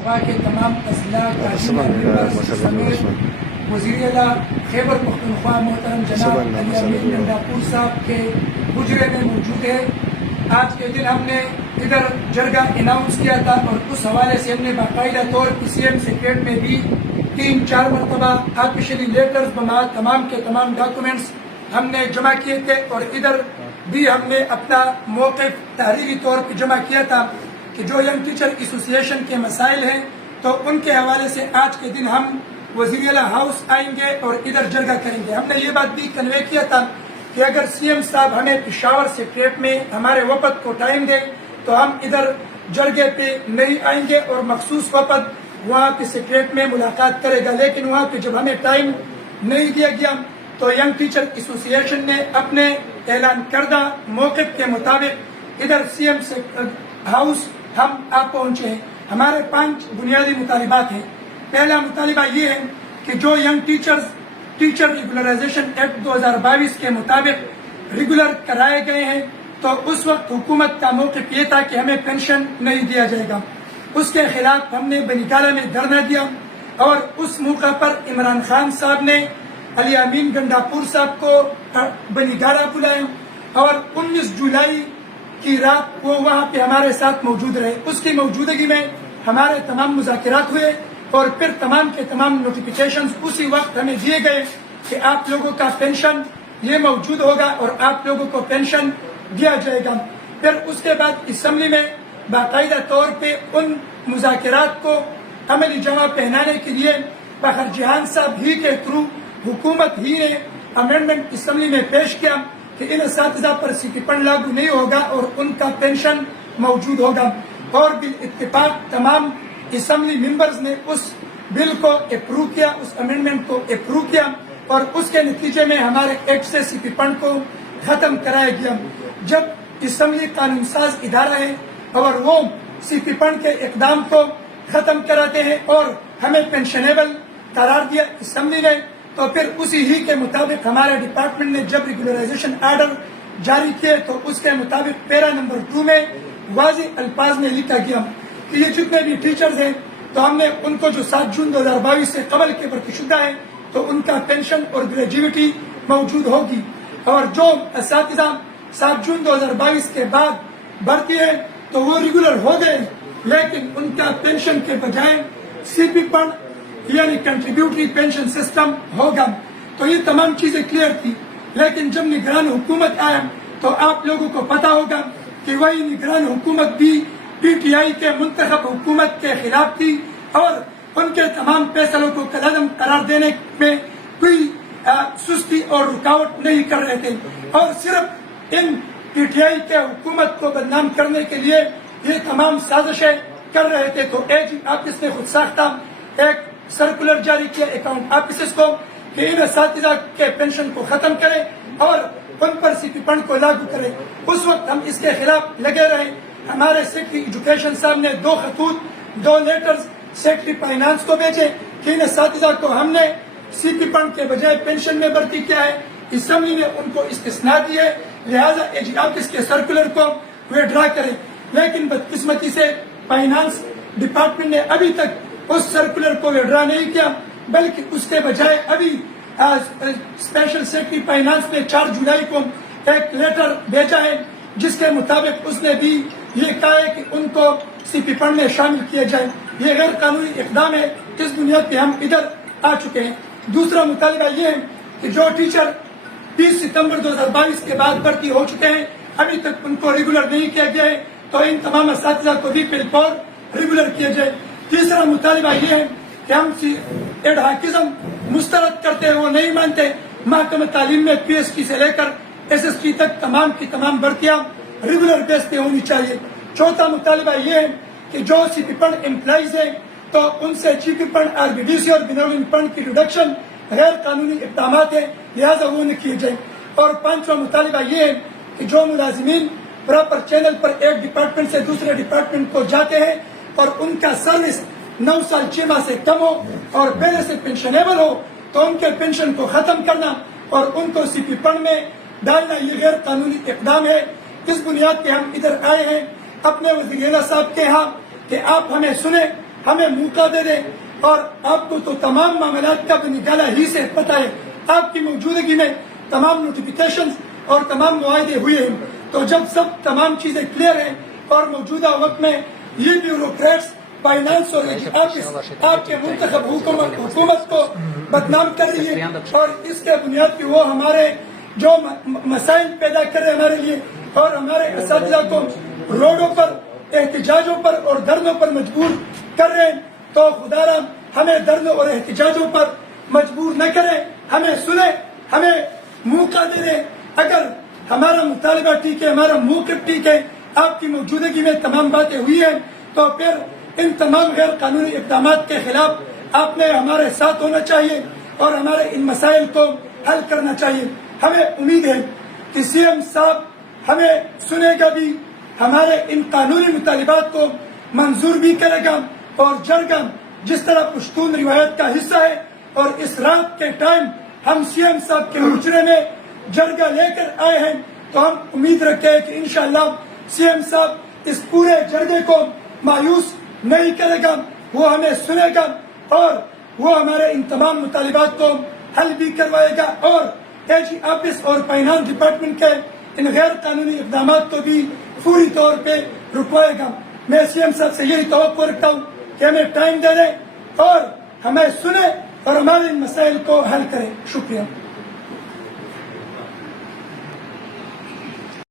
کے تمام اضلاع سمیت وزیر اعلیٰ خیبر پختونخوا محترم جناب علی امین گنڈاپور صاحب کے حجرے میں موجود ہے۔ آج کے دن ہم نے ادھر جرگہ اناؤنس کیا تھا اور اس حوالے سے ہم نے باقاعدہ طور پر سی ایم سیکریٹ میں بھی 3-4 مرتبہ آفیشلی لیٹرز بما تمام کے تمام ڈاکومنٹس ہم نے جمع کیے تھے، اور ادھر بھی ہم نے اپنا موقف تحریری طور پہ جمع کیا تھا کہ جو ینگ ٹیچر ایسوسی ایشن کے مسائل ہیں تو ان کے حوالے سے آج کے دن ہم وزیر اعلیٰ ہاؤس آئیں گے اور ادھر جرگہ کریں گے۔ ہم نے یہ بات بھی کنوے کیا تھا کہ اگر سی ایم صاحب ہمیں پشاور سیکریٹ میں ہمارے وفد کو ٹائم دے تو ہم ادھر جرگے پہ نہیں آئیں گے اور مخصوص وفد وہاں کے سیکریٹ میں ملاقات کرے گا، لیکن وہاں پہ جب ہمیں ٹائم نہیں دیا گیا تو ینگ ٹیچر ایسوسی ایشن نے اپنے اعلان کردہ موقف کے مطابق ادھر سی ایم ہاؤس ہم آپ پہنچے ہیں۔ ہمارے 5 بنیادی مطالبات ہیں۔ پہلا مطالبہ یہ ہے کہ جو ینگ ٹیچر ریگولرائزیشن ایکٹ 2022 کے مطابق ریگولر کرائے گئے ہیں تو اس وقت حکومت کا موقف یہ تھا کہ ہمیں پینشن نہیں دیا جائے گا۔ اس کے خلاف ہم نے بنیگالہ میں دھرنا دیا اور اس موقع پر عمران خان صاحب نے علی امین گنڈاپور صاحب کو بنیگالہ بلایا اور 19 جولائی کی رات وہ وہاں پہ ہمارے ساتھ موجود رہے۔ اس کی موجودگی میں ہمارے تمام مذاکرات ہوئے اور پھر تمام کے تمام نوٹیفیکیشنز اسی وقت ہمیں دیے گئے کہ آپ لوگوں کا پینشن یہ موجود ہوگا اور آپ لوگوں کو پینشن دیا جائے گا۔ پھر اس کے بعد اسمبلی میں باقاعدہ طور پہ ان مذاکرات کو عملی جمع پہنانے کے لیے فخر جہان صاحب ہی کے تھرو حکومت ہی نے امینڈمنٹ اسمبلی میں پیش کیا کہ ان اساتذہ پر CP فنڈ لاگو نہیں ہوگا اور ان کا پینشن موجود ہوگا، اور بالاتفاق تمام اسمبلی ممبرز نے اس بل کو اپروو کیا، اس امینڈمنٹ کو اپروو کیا، اور اس کے نتیجے میں ہمارے ایکٹ سے CP فنڈ کو ختم کرایا گیا۔ جب اسمبلی قانون ساز ادارہ ہے اور وہ CP فنڈ کے اقدام کو ختم کراتے ہیں اور ہمیں پینشنیبل قرار دیا اسمبلی نے، تو پھر اسی ہی کے مطابق ہمارے ڈپارٹمنٹ نے جب ریگولرائزیشن آرڈر جاری کیے تو اس کے مطابق پیرا نمبر 2 میں واضح الفاظ میں لکھا گیا کہ یہ جتنے بھی ٹیچرز ہیں تو ہم نے ان کو جو 7 جون 2022 سے قبل کے بھرتی شدہ ہے تو ان کا پینشن اور گریجویٹی موجود ہوگی، اور جو اساتذہ 7 جون 2022 کے بعد بھرتی ہے تو وہ ریگولر ہو گئے لیکن ان کا پینشن کے بجائے CP فنڈ یعنی کنٹریبیوٹری پینشن سسٹم ہوگا۔ تو یہ تمام چیزیں کلیئر تھی، لیکن جب نگران حکومت آیا تو آپ لوگوں کو پتا ہوگا کہ وہی نگران حکومت بھی PTI کے منتخب حکومت کے خلاف تھی اور ان کے تمام فیصلوں کو کالعدم قرار دینے میں کوئی سستی اور رکاوٹ نہیں کر رہے تھے، اور صرف ان PTI کے حکومت کو بدنام کرنے کے لیے یہ تمام سازشیں کر رہے تھے۔ تو AG آفس نے خود ساختہ ایک سرکولر جاری کیا اکاؤنٹ آفیسز کو کہ ان اساتذہ کے پینشن کو ختم کرے اور ان پر CP فنڈ کو لاگو کرے۔ اس وقت ہم اس کے خلاف لگے رہے۔ ہمارے سیکرٹری ایجوکیشن صاحب نے 2 خطوط 2 لیٹرز سیکرٹری فائنانس کو بھیجے کہ ان اساتذہ کو ہم نے CP فنڈ کے بجائے پینشن میں بھرتی کیا ہے، اسمبلی نے ان کو استثناء دی ہے، لہٰذا AG آفس کے سرکولر کو ویڈرا کرے، لیکن بدقسمتی سے فائنانس ڈپارٹمنٹ نے ابھی تک اس سرکولر کو ویڈرا نہیں کیا، بلکہ اس کے بجائے ابھی اسپیشل سیکرٹری فائنانس نے 4 جولائی کو ایک لیٹر بھیجا ہے جس کے مطابق اس نے بھی یہ کہا ہے کہ ان کو CP فنڈ میں شامل کیا جائے۔ یہ غیر قانونی اقدام ہے، اس بنیاد پہ ہم ادھر آ چکے ہیں۔ دوسرا مطالبہ یہ ہے کہ جو ٹیچر 30 ستمبر 2022 کے بعد بھرتی ہو چکے ہیں ابھی تک ان کو ریگولر نہیں کیا گیا ہے تو ان تمام اساتذہ کو بھی بالفور ریگولر کیا جائے۔ تیسرا مطالبہ یہ ہے کہ ہم ایڈہاکزم مسترد کرتے ہیں، وہ نہیں مانتے۔ محکمہ تعلیم میں PhD سے لے کر SST تک تمام کی تمام بھرتیاں ریگولر بیس پہ ہونی چاہیے۔ چوتھا مطالبہ یہ ہے کہ جو CP فنڈ امپلائیز ہیں تو ان سے GP فنڈ RBDC اور بینالین فنڈ کی ریڈکشن غیر قانونی اقدامات ہیں، لہٰذا وہ نہ کیے جائیں۔ اور پانچواں مطالبہ یہ ہے کہ جو ملازمین پراپر چینل پر ایک ڈپارٹمنٹ سے دوسرے ڈپارٹمنٹ کو جاتے ہیں اور ان کا سروس 9 سال 6 ماہ سے کم ہو اور پہلے سے پینشنیبل ہو تو ان کے پینشن کو ختم کرنا اور ان کو CP فنڈ میں ڈالنا یہ غیر قانونی اقدام ہے۔ اس بنیاد پہ ہم ادھر آئے ہیں اپنے وزیر اعلیٰ صاحب کے ہاں کہ آپ ہمیں سنیں ہمیں موقع دے دیں. اور آپ کو تو تمام معاملات کا نکالا ہی سے پتہ ہے. آپ کی موجودگی میں تمام نوٹیفیکیشنز اور تمام معاہدے ہوئے ہیں. تو جب سب تمام چیزیں کلیئر ہیں اور موجودہ وقت میں یہ بیوروکریٹس فائنانس اور آپ کے منتخب حکومت کو بدنام کر رہی ہے اور اس کے بنیاد پہ وہ ہمارے جو مسائل پیدا کر رہے ہیں ہمارے لیے اور ہمارے اساتذہ کو روڈوں پر احتجاجوں پر اور دھرنوں پر مجبور کر رہے ہیں. تو خدا را ہمیں دھرنوں اور احتجاجوں پر مجبور نہ کریں. ہمیں سنیں, ہمیں موقع دے دیں. اگر ہمارا مطالبہ ٹھیک ہے, ہمارا موقف ٹھیک ہے, آپ کی موجودگی میں تمام باتیں ہوئی ہیں, تو پھر ان تمام غیر قانونی اقدامات کے خلاف آپ نے ہمارے ساتھ ہونا چاہیے اور ہمارے ان مسائل کو حل کرنا چاہیے. ہمیں امید ہے کہ سی ایم صاحب ہمیں سنے گا بھی, ہمارے ان قانونی مطالبات کو منظور بھی کرے گا. اور جرگم جس طرح پشتون روایت کا حصہ ہے اور اس رات کے ٹائم ہم سی ایم صاحب کے حجرے میں جرگہ لے کر آئے ہیں, تو ہم امید رکھتے ہیں کہ انشاءاللہ سی ایم صاحب اس پورے جرگے کو مایوس نہیں کرے گا, وہ ہمیں سنے گا اور وہ ہمارے ان تمام مطالبات کو حل بھی کروائے گا اور اے جی آفس اور فائنانس ڈپارٹمنٹ کے ان غیر قانونی اقدامات کو بھی فوری طور پہ رکوائے گا. میں سی ایم صاحب سے یہی توقع رکھتا ہوں کہ ہمیں ٹائم دے دیں اور ہمیں سنیں اور ہمارے ان مسائل کو حل کریں. شکریہ.